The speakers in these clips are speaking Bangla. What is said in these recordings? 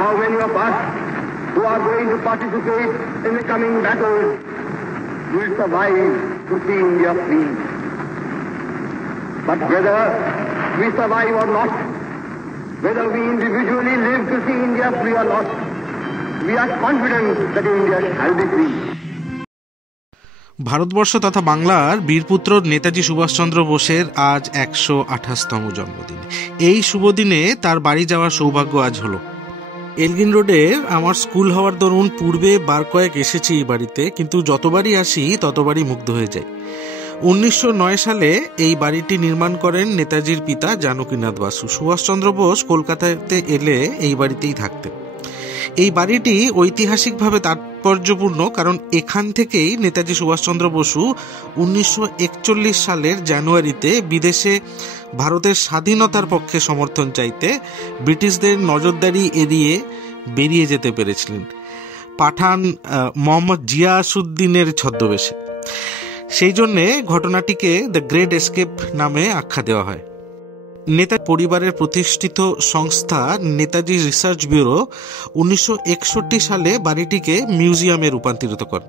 how many of us who are going to participate in the coming battles will survive to see India free. But whether we survive or not, whether we individually live to see India free or not, we are confident that India shall be free. Bharatvarsha তথা বাংলার বীরপুত্র নেতাজি সুভাষচন্দ্র বোসের আজ 128তম জন্মদিন। এই শুভ দিনে তার বাড়ি যাওয়ার সৌভাগ্য আজ হলো। এলগিন রোডে আমার স্কুল হওয়ার দরুন পূর্বে বার কয়েক এসেছি এই বাড়িতে, কিন্তু যতবারই আসি ততবারই মুগ্ধ হয়ে যাই। 1909 সালে এই বাড়িটি নির্মাণ করেন নেতাজির পিতা জানকীনাথ বাসু। সুভাষচন্দ্র বোস কলকাতাতে এলে এই বাড়িতেই থাকতেন। এই বাড়িটি ঐতিহাসিকভাবে তাৎপর্যপূর্ণ, কারণ এখান থেকেই নেতাজি সুভাষচন্দ্র বসু 1941 সালের জানুয়ারিতে বিদেশে ভারতের স্বাধীনতার পক্ষে সমর্থন চাইতে ব্রিটিশদের নজরদারি এড়িয়ে বেরিয়ে যেতে পেরেছিলেন পাঠান মোহাম্মদ জিয়াসুদ্দিনের ছদ্মবেশে। সেই জন্যে ঘটনাটিকে দ্য গ্রেট এস্কেপ নামে আখ্যা দেওয়া হয়। নেতাজি পরিবারের প্রতিষ্ঠিত সংস্থা নেতাজি রিসার্চ ব্যুরো 1961 সালে বাড়িটিকে মিউজিয়ামে রূপান্তরিত করে।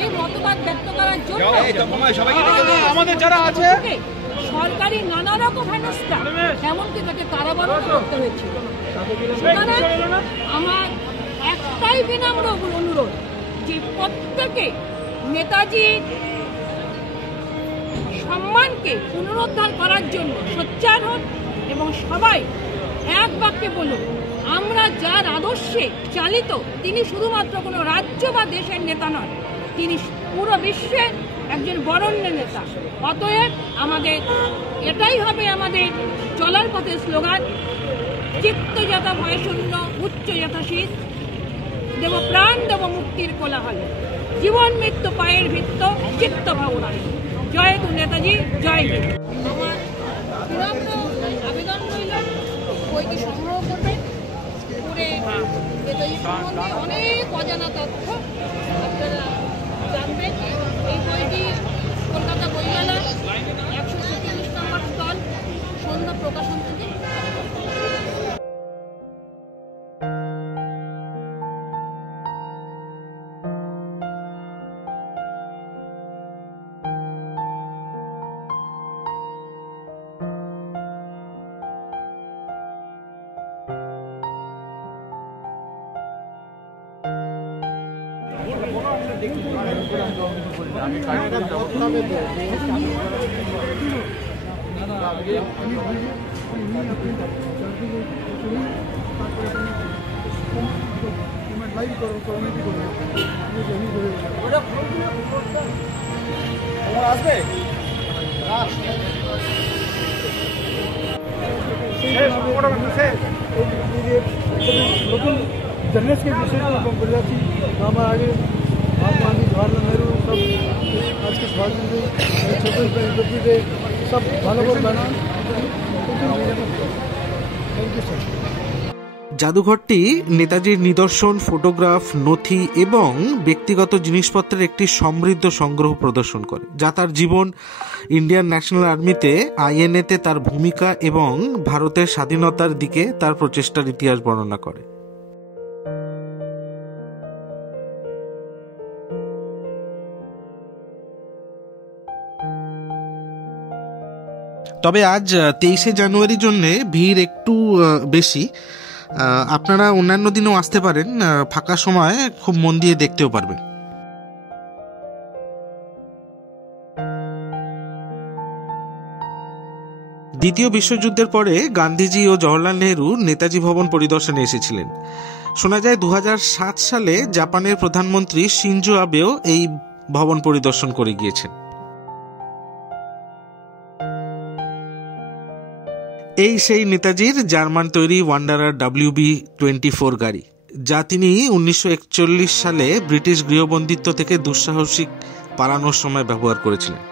এই মতবাদ ব্যক্ত করার জন্য আমাদের যারা আছে সরকারি নানা রকম হেনস্থা, এমনকি তাকে কারাবরণ করতে হয়েছিল। আমার একটাই বিনম্র অনুরোধ যে প্রত্যেকে নেতাজির সম্মানকে পুনরুদ্ধার করার জন্য সোচ্চার হন এবং সবাই এক বাক্যে বলুন, আমরা যার আদর্শে চালিত তিনি শুধুমাত্র কোনো রাজ্য বা দেশের নেতা নন, তিনি পুরো বিশ্বের একজন বরেণ্য নেতা। অতএব আমাদের এটাই হবে আমাদের চলার পথে স্লোগান, চিত্ত যথা ভয়শূন্য, উচ্চ যথাশীল, দেব প্রাণ দেব মুক্তির কোলাহলে, জীবন মৃত্যু পায়ের ভিত্ত, চিত্ত ভাবনায়। জয় তু নেতাজি, জয় হিন্দ। আমার বিনম্র আবেদন রইল, বইটি সংগ্রহ করবেন। পুরে নেতাজি সম্বন্ধে অনেক অজানা তথ্য আপনারা জানবেন। এই বইটি কলকাতা বইমেলা 146 নম্বর স্টল, সন্ধ্যা প্রকাশন থেকে। নতুন জেনারেশনকে বিশেষ করে যাচ্ছি আমার আগে महात्मा गांधी, जवाहरलाल नेहरू सब आज के सुभाष चंद्र छोटे सब भालो করে বানা। Thank you sir. জাদুঘরটি নেতাজির নিদর্শন, ফটোগ্রাফ, নথি এবং ব্যক্তিগত জিনিসপত্রের একটি সমৃদ্ধ সংগ্রহ প্রদর্শন করে, যা তার জীবন, ইন্ডিয়ান ন্যাশনাল আর্মিতে, আইএনএতে তার ভূমিকা এবং ভারতের স্বাধীনতার দিকে তার প্রচেষ্টার ইতিহাস বর্ণনা করে। তবে আজ 23শে জানুয়ারির জন্য ভিড় একটু বেশি। আপনারা অন্যান্য দিনেও আসতে পারেন, ফাঁকা সময় খুব মন দিয়ে দেখতেও পারবেন। দ্বিতীয় বিশ্বযুদ্ধের পরে গান্ধীজি ও জওহরলাল নেহরু নেতাজি ভবন পরিদর্শনে এসেছিলেন। শোনা যায় 2007 সালে জাপানের প্রধানমন্ত্রী শিনজো আবেও এই ভবন পরিদর্শন করে গিয়েছেন। এই সেই নেতাজির জার্মান তৈরি ওয়ান্ডারার WB-24 গাড়ি, যা তিনি 1941 সালে ব্রিটিশ গৃহবন্দিত্ব থেকে দুঃসাহসিক পালানোর সময় ব্যবহার করেছিলেন।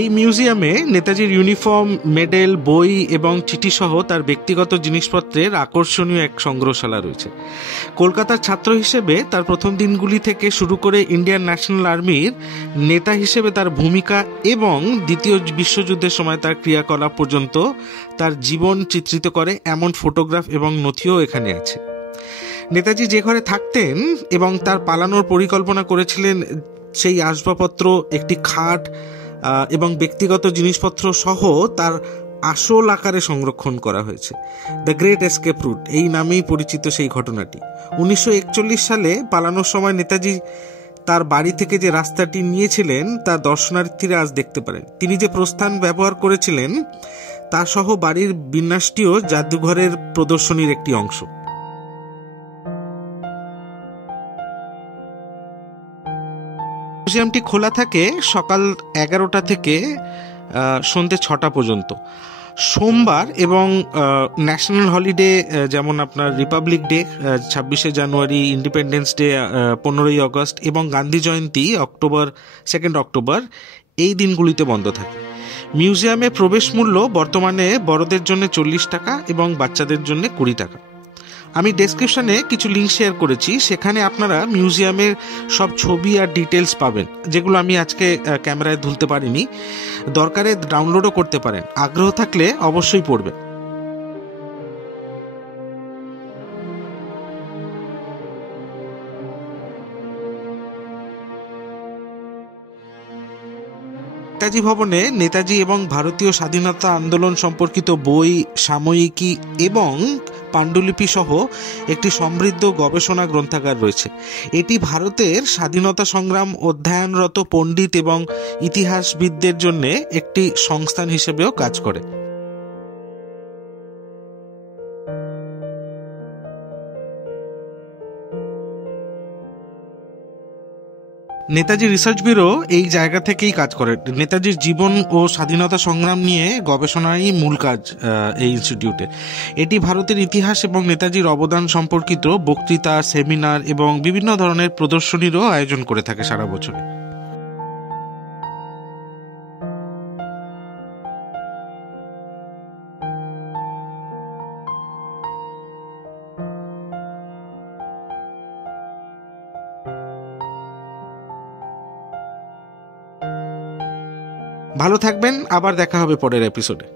এই মিউজিয়ামে নেতাজির ইউনিফর্ম, মেডেল, বই এবং চিঠি সহ তার ব্যক্তিগত জিনিসপত্রের আকর্ষণীয় এক সংগ্রহশালা রয়েছে। কলকাতার ছাত্র হিসেবে তার প্রথম দিনগুলি থেকে শুরু করে ইন্ডিয়ান ন্যাশনাল আর্মির নেতা হিসেবে তার ভূমিকা এবং দ্বিতীয় বিশ্বযুদ্ধের সময় তার ক্রিয়াকলাপ পর্যন্ত তার জীবন চিত্রিত করে এমন ফটোগ্রাফ এবং নথিও এখানে আছে। নেতাজি যে ঘরে থাকতেন এবং তার পালানোর পরিকল্পনা করেছিলেন, সেই আসবাবপত্র, একটি খাট এবং ব্যক্তিগত জিনিসপত্র সহ তার আসল আকারে সংরক্ষণ করা হয়েছে। দ্য গ্রেট এসকেপ রুট এই নামেই পরিচিত সেই ঘটনাটি। 1941 সালে পালানোর সময় নেতাজি তার বাড়ি থেকে যে রাস্তাটি নিয়েছিলেন তা দর্শনার্থীরা আজ দেখতে পারেন। তিনি যে প্রস্থান ব্যবহার করেছিলেন তা সহ বাড়ির বিন্যাসটিও জাদুঘরের প্রদর্শনীর একটি অংশ। মিউজিয়ামটি খোলা থাকে সকাল 11টা থেকে সন্ধ্যে 6টা পর্যন্ত। সোমবার এবং ন্যাশনাল হলিডে, যেমন আপনার রিপাবলিক ডে 26শে জানুয়ারি, ইন্ডিপেন্ডেন্স ডে 15ই আগস্ট এবং গান্ধী জয়ন্তী 2 অক্টোবর, এই দিনগুলিতে বন্ধ থাকে। মিউজিয়ামে প্রবেশ মূল্য বর্তমানে বড়দের জন্য 40 টাকা এবং বাচ্চাদের জন্য 20 টাকা। আমি ডেসক্রিপশনে কিছু লিঙ্ক শেয়ার করেছি, সেখানে আপনারা মিউজিয়ামের সব ছবি আর ডিটেলস পাবেন, যেগুলো আমি আজকে ক্যামেরায় তুলতে পারিনি। দরকারে ডাউনলোডও করতে পারেন, আগ্রহ থাকলে অবশ্যই পড়বেন। নেতাজি ভবনে নেতাজি এবং ভারতীয় স্বাধীনতা আন্দোলন সম্পর্কিত বই, সাময়িকী এবং পাণ্ডুলিপি সহ একটি সমৃদ্ধ গবেষণা গ্রন্থাগার রয়েছে। এটি ভারতের স্বাধীনতা সংগ্রাম অধ্যয়নরত পণ্ডিত এবং ইতিহাসবিদদের জন্য একটি সংস্থান হিসেবেও কাজ করে। নেতাজি রিসার্চ ব্যুরো এই জায়গা থেকেই কাজ করে। নেতাজির জীবন ও স্বাধীনতা সংগ্রাম নিয়ে গবেষণাই মূল কাজ এই ইনস্টিটিউটে। এটি ভারতের ইতিহাস এবং নেতাজির অবদান সম্পর্কিত বক্তৃতা, সেমিনার এবং বিভিন্ন ধরনের প্রদর্শনীরও আয়োজন করে থাকে সারা বছরে। ভালো থাকবেন, আবার দেখা হবে পরের এপিসোডে।